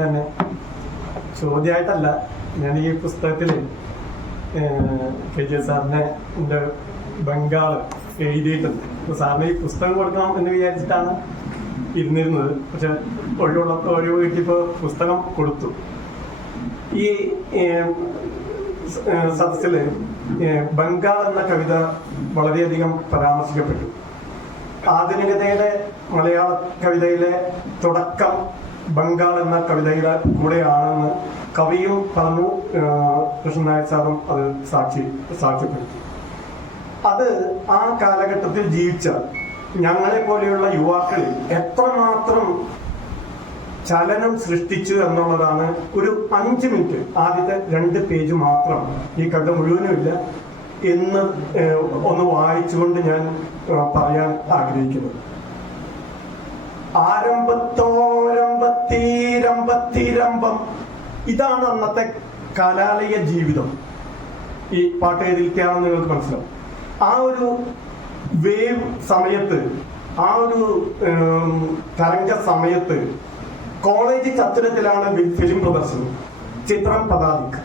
തന്നെ. ചോദ്യമായിട്ടല്ല ഞാൻ ഈ പുസ്തകത്തിൽ കെ. ജെ. സാറിനെ എന്റെ ബംഗാൾ എഴുതിയിട്ടുണ്ട്. സാറിന് ഈ പുസ്തകം കൊടുക്കണം എന്ന് വിചാരിച്ചിട്ടാണ് ഇരുന്നിരുന്നത്. പക്ഷെ ഒഴിവുള്ള ഒഴിവ് കിട്ടിയപ്പോൾ പുസ്തകം കൊടുത്തു. ഈ സദസ്സിൽ ബംഗാൾ എന്ന കവിത വളരെയധികം പരാമർശിക്കപ്പെട്ടു. ആധുനികതയുടെ മലയാള കവിതയിലെ തുടക്കം ബംഗാൾ എന്ന കവിതയുടെ കൂടെയാണെന്ന് കവിയും പറഞ്ഞു കൃഷ്ണൻ നായർ സാറും അത് സാക്ഷി സാക്ഷ്യപ്പെടുത്തി. അത് ആ കാലഘട്ടത്തിൽ ജീവിച്ച ഞങ്ങളെ പോലെയുള്ള യുവാക്കളിൽ എത്രമാത്രം ചലനം സൃഷ്ടിച്ചു എന്നുള്ളതാണ് ഒരു അഞ്ച് മിനിറ്റ്. ആദ്യത്തെ രണ്ട് പേജ് മാത്രം. ഈ കവിത മുഴുവനുമില്ല എന്ന് ഒന്ന് വായിച്ചുകൊണ്ട് ഞാൻ പറയാൻ ആഗ്രഹിക്കുന്നത് ആരംഭത്തോരംഭത്തീരംഭത്തീരംഭം ഇതാണ് അന്നത്തെ കലാലയ ജീവിതം. ഈ പാട്ട് എഴുതിയിരിക്കുകയാണെന്ന് നിങ്ങൾക്ക് മനസ്സിലാവും. ആ ഒരു വേവ് സമയത്ത് ആ ഒരു തരംഗ സമയത്ത് കോളേജ് ചത്തുരത്തിലാണ് ഫിലിം പ്രദർശനം. ചിത്രം പതാതിക്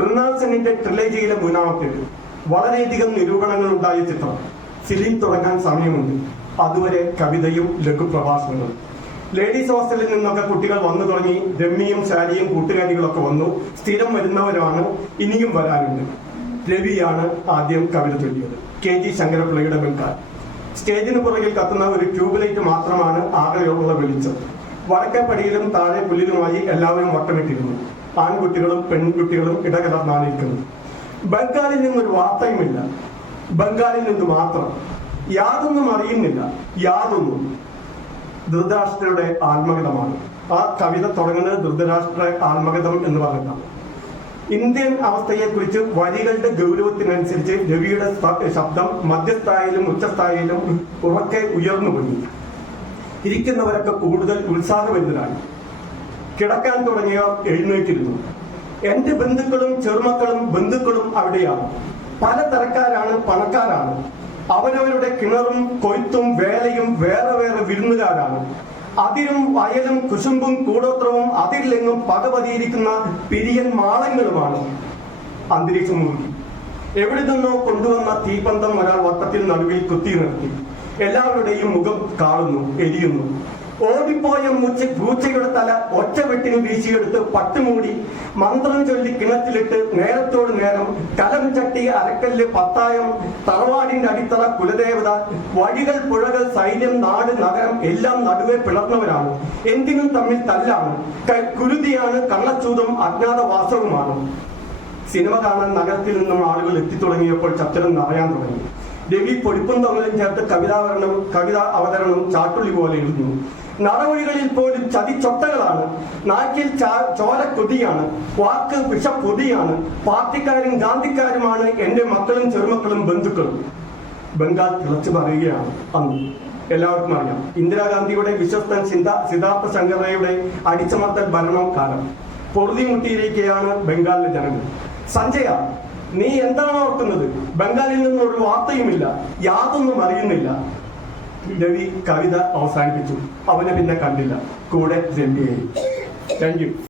മൃണാൾ സെന്നിന്റെ ട്രിലേജിയിലെ മൂന്നാമത്തേത്. വളരെയധികം നിരൂപണങ്ങൾ ഉണ്ടായ ചിത്രം. ഫിലിം തുടങ്ങാൻ സമയമുണ്ട്. അതുവരെ കവിതയും ലഘുപ്രഭാഷണങ്ങളും. ലേഡീസ് ഹോസ്റ്റലിൽ നിന്നൊക്കെ കുട്ടികൾ വന്നു തുടങ്ങി. രമ്യയും ശാലിയും കൂട്ടുകാരികളൊക്കെ വന്നു. സ്ഥിരം വരുന്നവരാണ് ഇനിയും വരാനുണ്ട് രവിയാണ് ആദ്യം കവിത ചൊല്ലിയത്. കെ ജി ശങ്കരപിള്ളയുടെ ബംഗാൾ. സ്റ്റേജിന് പുറകിൽ കത്തുന്ന ഒരു ട്യൂബ്ലൈറ്റ് മാത്രമാണ് ആകെയുള്ള വെളിച്ചം. വടക്കേപ്പടിയിലും താഴെ പുല്ലിലുമായി എല്ലാവരും വട്ടമിട്ടിരുന്നു. ആൺകുട്ടികളും പെൺകുട്ടികളും ഇടകലർന്നാണ് ഇരിക്കുന്നത് ബംഗാളിൽ നിന്നൊരു വാർത്തയുമില്ല. ബംഗാളിൽ നിന്ന് മാത്രം. യാതൊന്നും അറിയുന്നില്ല. യാതൊന്നും. ധൃതരാഷ്ട്രയുടെ ആത്മകഥമാണ് ആ കവിത തുടങ്ങുന്നത് ധൃതരാഷ്ട്ര ആത്മകഥം എന്ന് പറഞ്ഞിട്ടാണ് ഇന്ത്യൻ അവസ്ഥയെക്കുറിച്ച് വരികളുടെ ഗൗരവത്തിനനുസരിച്ച് രവിയുടെ ശബ്ദം മധ്യസ്ഥായിലും ഉച്ചസ്ഥായിലും ഉറക്കെ ഉയർന്നു പോയി ഇരിക്കുന്നവരൊക്കെ കൂടുതൽ ഉത്സാഹമെന്തിനാണ് കിടക്കാൻ തുടങ്ങിയവർ എഴുന്നേറ്റിരുന്നു. എന്റെ ബന്ധുക്കളും ചെറുമക്കളും ബന്ധുക്കളും അവിടെയാണ്. പല തരക്കാരാണ് പണക്കാരാണ്. അവരവരുടെ കിണറും കൊയ്ത്തും വേലയും വേറെ വേറെ വിരുന്നുകാരാണ്. അതിരും വയലും കുശുമ്പും കൂടോത്രവും അതിരിലെങ്ങും പകപതിയിരിക്കുന്ന പിരിയൻ മാളങ്ങളുമാണ്. അന്തരീക്ഷം മുറുകി എവിടെ നിന്നോ കൊണ്ടുവന്ന തീപ്പന്തം ഒരാൾ വട്ടത്തിൽ നടുവിൽ കുത്തി നിർത്തി. എല്ലാവരുടെയും മുഖം കാണുന്നു എരിയുന്നു. ഓടിപ്പോയ മുച്ച പൂച്ചയുടെ തല ഒറ്റ വെട്ടിന് വീശിയെടുത്ത് പട്ടുമൂടി മന്ത്രം ചൊല്ലി കിണറ്റിലിട്ട് നേരത്തോട് നേരം കലം ചട്ടി അരക്കല്ല് പത്തായം തറവാടിന്റെ അടിത്തറ കുലദേവത വഴികൾ പുഴകൾ സൈന്യം നാട് നഗരം എല്ലാം നടുവെ പിളർന്നവരാണ്. എന്തിനും തമ്മിൽ തല്ലാണ്. കുരുതിയാണ് കള്ളച്ചൂതും അജ്ഞാതവാസവുമാണ്. സിനിമ കാണാൻ നഗരത്തിൽ നിന്നും ആളുകൾ എത്തിത്തുടങ്ങിയപ്പോൾ ചത്തരം നിറയാൻ തുടങ്ങി. രവി പൊടിപ്പും തമ്മിലും ചേർത്ത് കവിതാവരണം കവിതാ അവതരണം ചാട്ടുള്ളി പോലെ ഇരുന്നു നടവഴികളിൽ പോലും ചതിച്ചൊട്ടകളാണ് നാക്കിൽ ചോര കൊതിയാണ് വാക്ക് വിഷപ്പൊതിയാണ്. പാർട്ടിക്കാരും ഗാന്ധിക്കാരുമാണ് എന്റെ മക്കളും ചെറുമക്കളും ബന്ധുക്കളും. ബംഗാൾ തിളച്ചു പറയുകയാണ് അന്ന്. എല്ലാവർക്കും അറിയാം. ഇന്ദിരാഗാന്ധിയുടെ വിശ്വസ്തൻ സിദ്ധ സിദ്ധാർത്ഥ ശങ്കറയുടെ അടിച്ചമർത്തൽ ഭരണം കാലം. പൊറുതിമുട്ടിയിലേക്കാണ് ബംഗാളിലെ ജനങ്ങൾ. സഞ്ജയ നീ എന്താണ് ഓർക്കുന്നത്? ബംഗാളിൽ നിന്ന് ഒരു വാർത്തയുമില്ല. യാതൊന്നും അറിയുന്നില്ല. രവി കവിത അവസാനിപ്പിച്ചു. അവനെ പിന്നെ കണ്ടില്ല. കൂടെ രമ്യയായി താങ്ക് യു